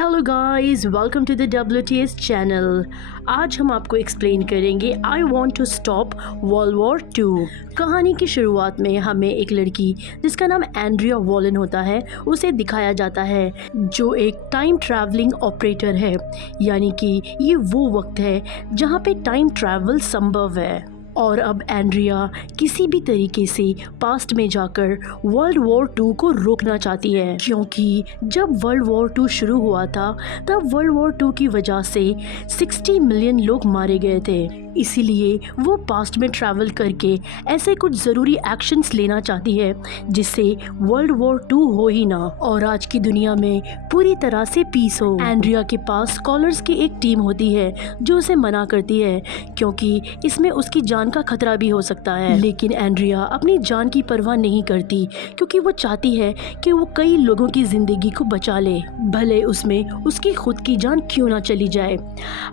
Hello guys, welcome to the WTS channel. आज हम आपको एक्सप्लेन करेंगे I want to stop world war 2। कहानी की शुरुआत में हमें एक लड़की जिसका नाम एंड्रिया वॉलन होता है उसे दिखाया जाता है, जो एक टाइम ट्रैवलिंग ऑपरेटर है। यानी कि ये वो वक्त है जहाँ पे टाइम ट्रैवल संभव है। और अब एंड्रिया किसी भी तरीके से पास्ट में जाकर वर्ल्ड वॉर 2 को रोकना चाहती है, क्योंकि जब वर्ल्ड वॉर 2 शुरू हुआ था तब वर्ल्ड वॉर 2 की वजह से 60 मिलियन लोग मारे गए थे। इसीलिए वो पास्ट में ट्रैवल करके ऐसे कुछ ज़रूरी एक्शंस लेना चाहती है जिससे वर्ल्ड वॉर 2 हो ही ना और आज की दुनिया में पूरी तरह से पीस हो। एंड्रिया के पास स्कॉलर्स की एक टीम होती है जो उसे मना करती है, क्योंकि इसमें उसकी जान का खतरा भी हो सकता है। लेकिन एंड्रिया अपनी जान की परवाह नहीं करती, क्योंकि वो चाहती है कि वो कई लोगों की ज़िंदगी को बचा ले, भले उसमें उसकी खुद की जान क्यों ना चली जाए।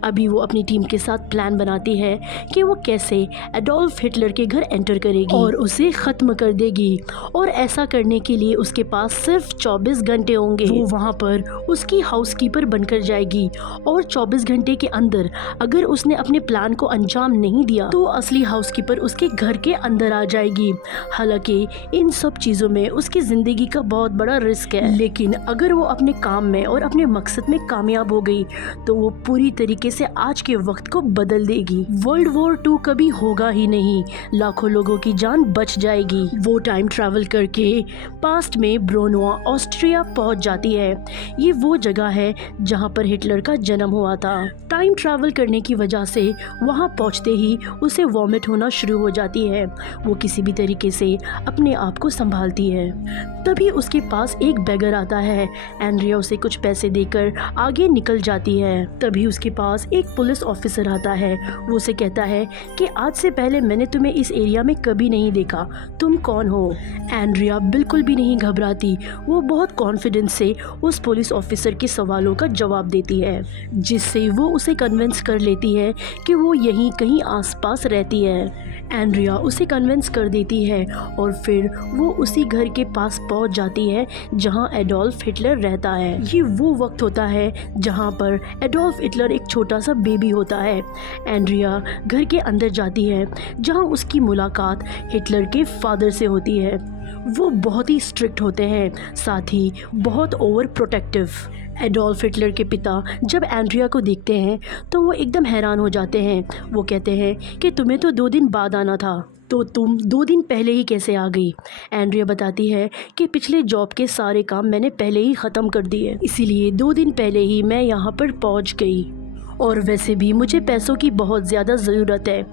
अभी वो अपनी टीम के साथ प्लान बनाती है कि वो कैसे एडोल्फ हिटलर के घर एंटर करेगी और उसे ख़त्म कर देगी। और ऐसा करने के लिए उसके पास सिर्फ 24 घंटे होंगे। वो वहाँ पर उसकी हाउसकीपर बनकर जाएगी और 24 घंटे के अंदर अगर उसने अपने प्लान को अंजाम नहीं दिया तो असली हाउसकीपर उसके घर के अंदर आ जाएगी। हालांकि इन सब चीज़ों में उसकी ज़िंदगी का बहुत बड़ा रिस्क है, लेकिन अगर वो अपने काम में और अपने मकसद में कामयाब हो गई तो वो पूरी तरीके से आज के वक्त को बदल देगी। वर्ल्ड वॉर 2 कभी होगा ही नहीं, लाखों लोगों की जान बच जाएगी। वो टाइम ट्रैवल करके पास्ट में ब्रोनुआ ऑस्ट्रिया पहुंच जाती है। ये वो जगह है जहां पर हिटलर का जन्म हुआ था। टाइम ट्रैवल करने की वजह से वहां पहुंचते ही उसे वॉमिट होना शुरू हो जाती है। वो किसी भी तरीके से अपने आप को संभालती है। तभी उसके पास एक बेगर आता है। एंड्रिया उसे कुछ पैसे देकर आगे निकल जाती है। तभी उसके पास एक पुलिस ऑफिसर आता है। वो उसे कहता है कि आज से पहले मैंने तुम्हें इस एरिया में कभी नहीं देखा, तुम कौन हो। एंड्रिया बिल्कुल भी नहीं घबराती। वो बहुत कॉन्फिडेंस से उस पुलिस ऑफिसर के सवालों का जवाब देती है, जिससे वो उसे कन्विंस कर लेती है कि वो यहीं कहीं आसपास रहती है। एंड्रिया उसे कन्विंस कर देती है और फिर वो उसी घर के पास पहुंच जाती है जहां एडोल्फ हिटलर रहता है। ये वो वक्त होता है जहां पर एडोल्फ हिटलर एक छोटा सा बेबी होता है। एंड्रिया घर के अंदर जाती है जहां उसकी मुलाकात हिटलर के फादर से होती है। वो बहुत ही स्ट्रिक्ट होते हैं, साथ ही बहुत ओवर प्रोटेक्टिव। एडोल्फ हिटलर के पिता जब एंड्रिया को देखते हैं तो वो एकदम हैरान हो जाते हैं। वो कहते हैं कि तुम्हें तो 2 दिन बाद आना था, तो तुम 2 दिन पहले ही कैसे आ गई। एंड्रिया बताती है कि पिछले जॉब के सारे काम मैंने पहले ही ख़त्म कर दिए, इसीलिए 2 दिन पहले ही मैं यहाँ पर पहुँच गई, और वैसे भी मुझे पैसों की बहुत ज़्यादा ज़रूरत है।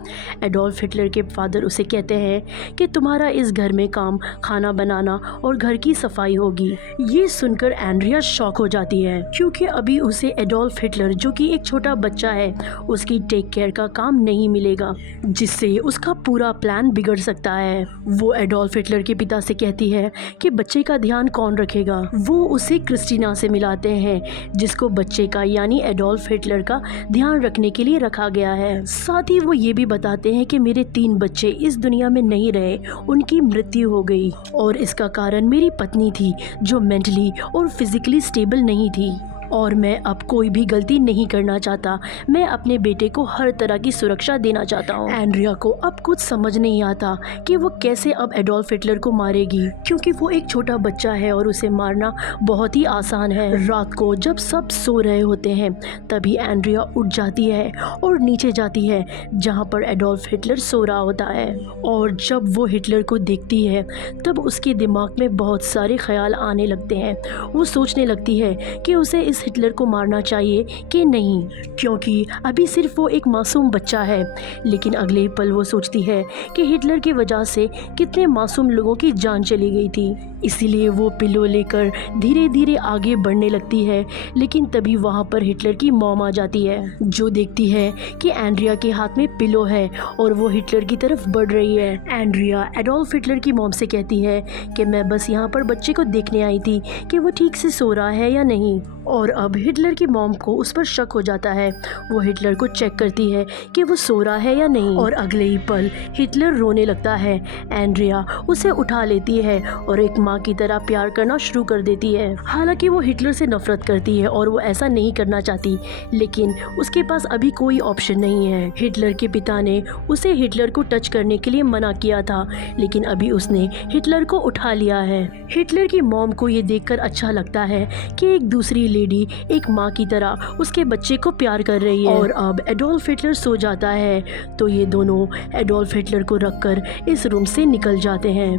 एडोल्फ हिटलर के फादर उसे कहते हैं कि तुम्हारा इस घर में काम खाना बनाना और घर की सफाई होगी। ये सुनकर एंड्रिया शॉक हो जाती है, क्योंकि अभी उसे एडोल्फ हिटलर, जो कि एक छोटा बच्चा है, उसकी टेक केयर का काम नहीं मिलेगा, जिससे उसका पूरा प्लान बिगड़ सकता है। वो एडोल्फ हिटलर के पिता से कहती है कि बच्चे का ध्यान कौन रखेगा। वो उसे क्रिस्टीना से मिलाते हैं, जिसको बच्चे का यानी एडोल्फ हिटलर का ध्यान रखने के लिए रखा गया है। साथ ही वो ये भी बताते हैं कि मेरे 3 बच्चे इस दुनिया में नहीं रहे, उनकी मृत्यु हो गई, और इसका कारण मेरी पत्नी थी जो मेंटली और फिजिकली स्टेबल नहीं थी, और मैं अब कोई भी गलती नहीं करना चाहता। मैं अपने बेटे को हर तरह की सुरक्षा देना चाहता हूँ। एंड्रिया को अब कुछ समझ नहीं आता कि वो कैसे अब एडोल्फ हिटलर को मारेगी, क्योंकि वो एक छोटा बच्चा है और उसे मारना बहुत ही आसान है। रात को जब सब सो रहे होते हैं तभी एंड्रिया उठ जाती है और नीचे जाती है जहाँ पर एडोल्फ हिटलर सो रहा होता है। और जब वो हिटलर को देखती है तब उसके दिमाग में बहुत सारे ख्याल आने लगते हैं। वो सोचने लगती है कि उसे इस हिटलर को मारना चाहिए कि नहीं, क्योंकि अभी सिर्फ वो एक मासूम बच्चा है। लेकिन अगले पल वो सोचती है कि हिटलर की वजह से कितने मासूम लोगों की जान चली गई थी। इसीलिए वो पिलो लेकर धीरे धीरे आगे बढ़ने लगती है। लेकिन तभी वहाँ पर हिटलर की मॉम आ जाती है, जो देखती है कि एंड्रिया के हाथ में पिलो है और वो हिटलर की तरफ बढ़ रही है। एंड्रिया एडोल्फ हिटलर की मॉम से कहती है कि मैं बस यहाँ पर बच्चे को देखने आई थी कि वो ठीक से सो रहा है या नहीं। और अब हिटलर की मॉम को उस पर शक हो जाता है। वो हिटलर को चेक करती है कि वो सो रहा है या नहीं, और अगले ही पल हिटलर रोने लगता है। एंड्रिया उसे उठा लेती है और एक माँ की तरह प्यार करना शुरू कर देती है। हालांकि वो हिटलर से नफरत करती है और वो ऐसा नहीं करना चाहती, लेकिन उसके पास अभी कोई ऑप्शन नहीं है। हिटलर के पिता ने उसे हिटलर को टच करने के लिए मना किया था, लेकिन अभी उसने हिटलर को उठा लिया है। हिटलर की मॉम को ये देखकर अच्छा लगता है कि एक दूसरी लेडी एक माँ की तरह उसके बच्चे को प्यार कर रही है। और अब एडोल्फ हिटलर सो जाता है तो ये दोनों एडोल्फ हिटलर को रखकर इस रूम से निकल जाते हैं।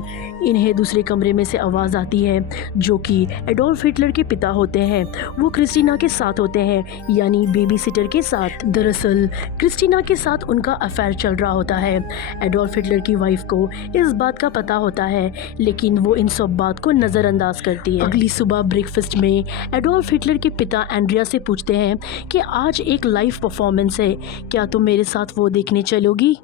इन्हें दूसरे कमरे में से आवाज़ आती है जो कि एडोल्फ हिटलर के पिता होते हैं। वो क्रिस्टीना के साथ होते हैं, यानी बेबी सिटर के साथ। दरअसल क्रिस्टीना के साथ उनका अफेयर चल रहा होता है। एडोल्फ हिटलर की वाइफ को इस बात का पता होता है, लेकिन वो इन सब बात को नज़रअंदाज करती है। अगली सुबह ब्रेकफास्ट में एडोल्फ हिटलर के पिता एंड्रिया से पूछते हैं कि आज एक लाइव परफॉर्मेंस है, क्या तुम मेरे साथ वो देखने चलोगी?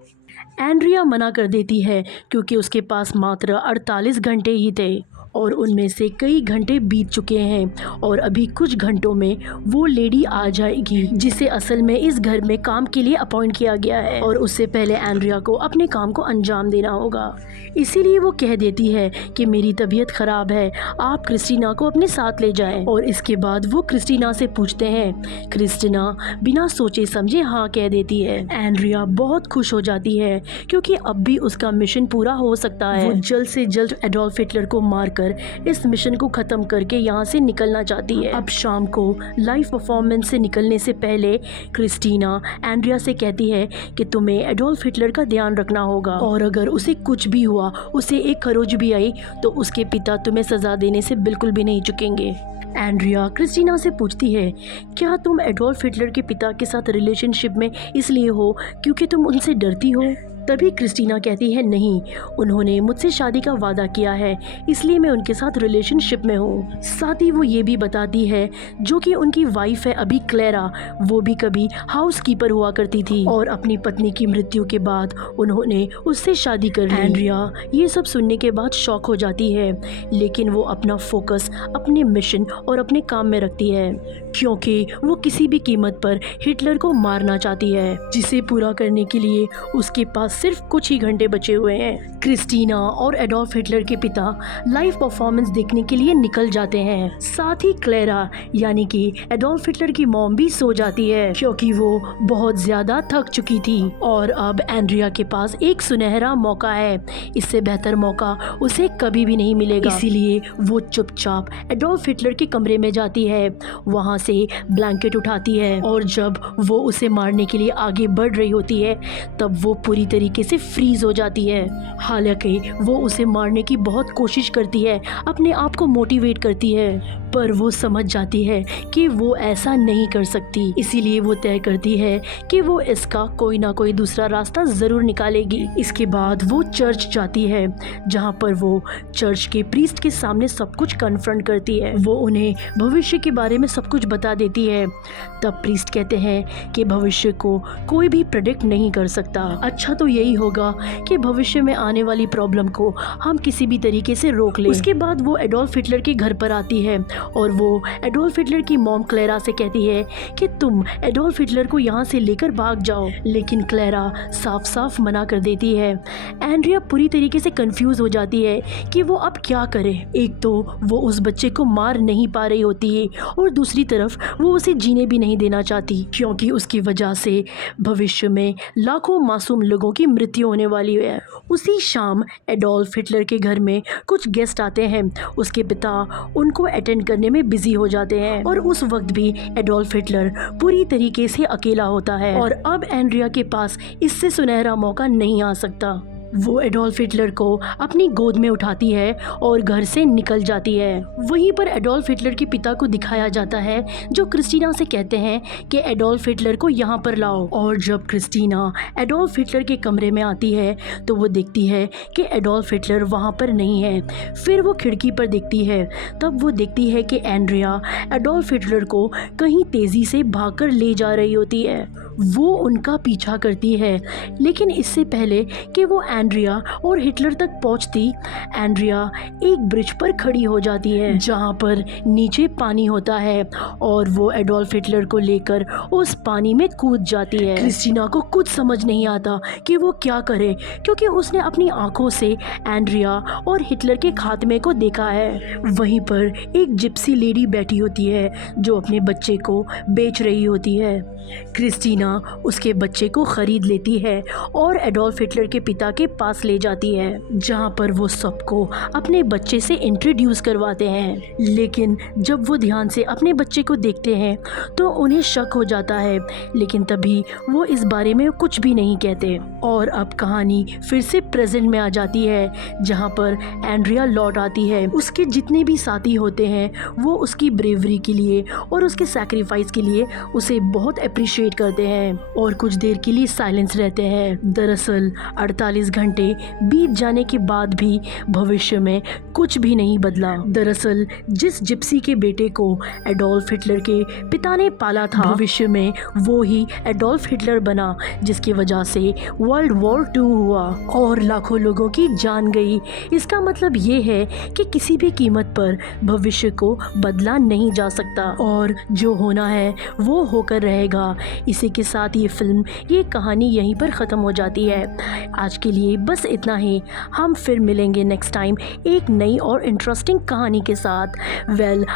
एंड्रिया मना कर देती है क्योंकि उसके पास मात्र 48 घंटे ही थे और उनमें से कई घंटे बीत चुके हैं और अभी कुछ घंटों में वो लेडी आ जाएगी जिसे असल में इस घर में काम के लिए अपॉइंट किया गया है और उससे पहले एंड्रिया को अपने काम को अंजाम देना होगा। इसीलिए वो कह देती है कि मेरी तबीयत ख़राब है, आप क्रिस्टीना को अपने साथ ले जाएं। और इसके बाद वो क्रिस्टीना से पूछते हैं। क्रिस्टीना बिना सोचे समझे हाँ कह देती है। एंड्रिया बहुत खुश हो जाती है क्योंकि अब भी उसका मिशन पूरा हो सकता है। वो जल्द से जल्द एडोल्फ हिटलर को मारकर इस मिशन को खत्म करके यहाँ से निकलना चाहती है। अब शाम को लाइव परफॉर्मेंस से निकलने से पहले क्रिस्टीना एंड्रिया से कहती है कि तुम्हें एडोल्फ हिटलर का ध्यान रखना होगा और अगर उसे कुछ भी हुआ, उसे एक खरोच भी आई, तो उसके पिता तुम्हें सजा देने से बिल्कुल भी नहीं चुकेंगे। एंड्रिया क्रिस्टीना से पूछती है, क्या तुम एडोल्फ हिटलर के पिता के साथ रिलेशनशिप में इसलिए हो क्योंकि तुम उनसे डरती हो? तभी क्रिस्टीना कहती है, नहीं, उन्होंने मुझसे शादी का वादा किया है, इसलिए मैं उनके साथ रिलेशनशिप में हूँ। साथ ही वो ये भी बताती है जो कि उनकी वाइफ है अभी क्लेरा, वो भी कभी हाउसकीपर हुआ करती थी और अपनी पत्नी की मृत्यु के बाद उन्होंने उससे शादी कर ली। एंड्रिया ये सब सुनने के बाद शॉक हो जाती है, लेकिन वो अपना फोकस अपने मिशन और अपने काम में रखती है क्योंकि वो किसी भी कीमत पर हिटलर को मारना चाहती है, जिसे पूरा करने के लिए उसके पास सिर्फ कुछ ही घंटे बचे हुए हैं। क्रिस्टीना और एडोल्फ हिटलर के पिता लाइव परफॉर्मेंस देखने के लिए निकल जाते हैं। साथ ही क्लेरा यानी कि एडोल्फ हिटलर की मॉम भी सो जाती है क्योंकि वो बहुत ज्यादा थक चुकी थी। और अब एंड्रिया के पास एक सुनहरा मौका है, इससे बेहतर मौका उसे कभी भी नहीं मिलेगा। इसीलिए वो चुपचाप एडोल्फ हिटलर के कमरे में जाती है, वहाँ से ब्लैंकेट उठाती है और जब वो उसे मारने के लिए आगे बढ़ रही होती है तब वो पूरी तरीके से फ्रीज हो जाती है। हालांकि वो उसे मारने की बहुत कोशिश करती है, अपने आप को मोटिवेट करती है, पर वो समझ जाती है कि वो ऐसा नहीं कर सकती। इसीलिए वो तय करती है कि वो इसका कोई ना कोई दूसरा रास्ता ज़रूर निकालेगी। इसके बाद वो चर्च जाती है जहाँ पर वो चर्च के प्रीस्ट के सामने सब कुछ कन्फ्रंट करती है। वो उन्हें भविष्य के बारे में सब कुछ बता देती है। तब प्रीस्ट कहते हैं कि भविष्य को कोई भी प्रेडिक्ट नहीं कर सकता। अच्छा तो यही होगा कि भविष्य में आने वाली प्रॉब्लम को हम किसी भी तरीके से रोक लें। उसके बाद वो एडोल्फ हिटलर के घर पर आती है और वो एडोल्फ हिटलर की मॉम क्लेरा से कहती है कि तुम एडोल्फ हिटलर को यहाँ से लेकर भाग जाओ, लेकिन क्लेरा साफ साफ मना कर देती है। एंड्रिया पूरी तरीके से कंफ्यूज हो जाती है कि वो अब क्या करे। एक तो वो उस बच्चे को मार नहीं पा रही होती है और दूसरी तरफ वो उसे जीने भी नहीं देना चाहती क्योंकि उसकी वजह से भविष्य में लाखों मासूम लोगों की मृत्यु होने वाली है। उसी शाम एडोल्फ हिटलर के घर में कुछ गेस्ट आते हैं। उसके पिता उनको अटेंड करने में बिजी हो जाते हैं और उस वक्त भी एडोल्फ हिटलर पूरी तरीके से अकेला होता है और अब एंड्रिया के पास इससे सुनहरा मौका नहीं आ सकता। वो एडोल्फ हिटलर को अपनी गोद में उठाती है और घर से निकल जाती है। वहीं पर एडोल्फ हिटलर के पिता को दिखाया जाता है जो क्रिस्टीना से कहते हैं कि एडोल्फ हिटलर को यहाँ पर लाओ। और जब क्रिस्टीना एडोल्फ हिटलर के कमरे में आती है तो वो देखती है कि एडोल्फ हिटलर वहाँ पर नहीं है। फिर वो खिड़की पर देखती है, तब वो देखती है कि एंड्रिया एडोल्फ हिटलर को कहीं तेज़ी से भागकर ले जा रही होती है। वो उनका पीछा करती है। लेकिन इससे पहले कि वो एंड्रिया और हिटलर तक पहुंचती, एंड्रिया एक ब्रिज पर खड़ी हो जाती है जहां पर नीचे पानी होता है और वो एडोल्फ हिटलर को लेकर उस पानी में कूद जाती है। क्रिस्टीना को कुछ समझ नहीं आता कि वो क्या करे, क्योंकि उसने अपनी आंखों से एंड्रिया और हिटलर के खात्मे को देखा है। वहीं पर एक जिप्सी लेडी बैठी होती है जो अपने बच्चे को बेच रही होती है। क्रिस्टीना उसके बच्चे को खरीद लेती है और एडोल्फ हिटलर के पिता के पास ले जाती है, जहां पर वो सबको अपने बच्चे से इंट्रोड्यूस करवाते हैं। लेकिन जब वो ध्यान से अपने बच्चे को देखते हैं तो उन्हें शक हो जाता है, लेकिन तभी वो इस बारे में कुछ भी नहीं कहते। और अब कहानी फिर से प्रेजेंट में आ जाती है, जहां पर एंड्रिया लौट आती है। उसके जितने भी साथी होते हैं वो उसकी ब्रेवरी के लिए और उसके सैक्रिफाइस के लिए उसे बहुत अप्रिशिएट करते हैं और कुछ देर के लिए साइलेंस रहते हैं। दरअसल 48 घंटे बीत जाने के बाद भी भविष्य में कुछ भी नहीं बदला। दरअसल जिस जिप्सी के बेटे को एडोल्फ हिटलर के पिता ने पाला था, भविष्य में वो ही एडोल्फ हिटलर बना, जिसकी वजह से वर्ल्ड वॉर 2 हुआ और लाखों लोगों की जान गई। इसका मतलब ये है कि किसी भी कीमत पर भविष्य को बदला नहीं जा सकता और जो होना है वो होकर रहेगा। इसी के साथ ये फिल्म, ये कहानी यहीं पर ख़त्म हो जाती है। आज के लिए बस इतना ही। हम फिर मिलेंगे नेक्स्ट टाइम एक नई और इंटरेस्टिंग कहानी के साथ।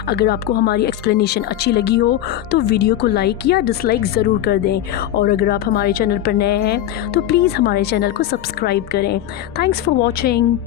अगर आपको हमारी एक्सप्लेनेशन अच्छी लगी हो तो वीडियो को लाइक या डिसलाइक ज़रूर कर दें, और अगर आप हमारे चैनल पर नए हैं तो प्लीज़ हमारे चैनल को सब्सक्राइब करें। Thanks for watching.